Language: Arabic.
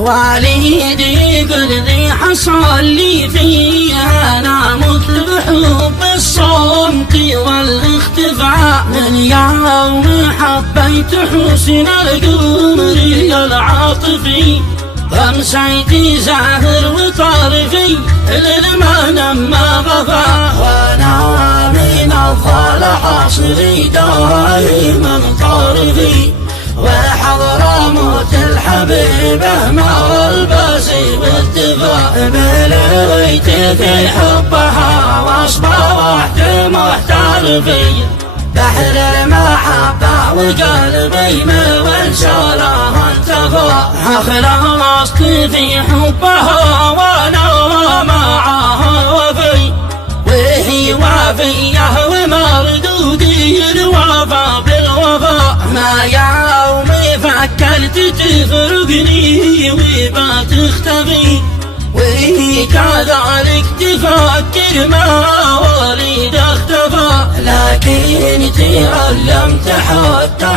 والدي يقول لي حصل لي فيها انا مت بحب الصمت والاختفاء من يوم حبيت حسن القمر العاطفي أمسيتي زاهر وطارفي للمنام ما غفا وانا من الظل حاصري دائما طارفي وحضر موت الحبيبة مع الباسي والدفاع مليت في حبها واصبحت محتار في بحر المحبة وقلبي من شالها انتفى خلصت في حبها وانا معها وفي وهي وفيه ومردودي الوفا بالوفا ما يوم فكرت تفرقني وما تختفي وهي كذلك تفكر ما وليد اختفى لكن تعلمت حتى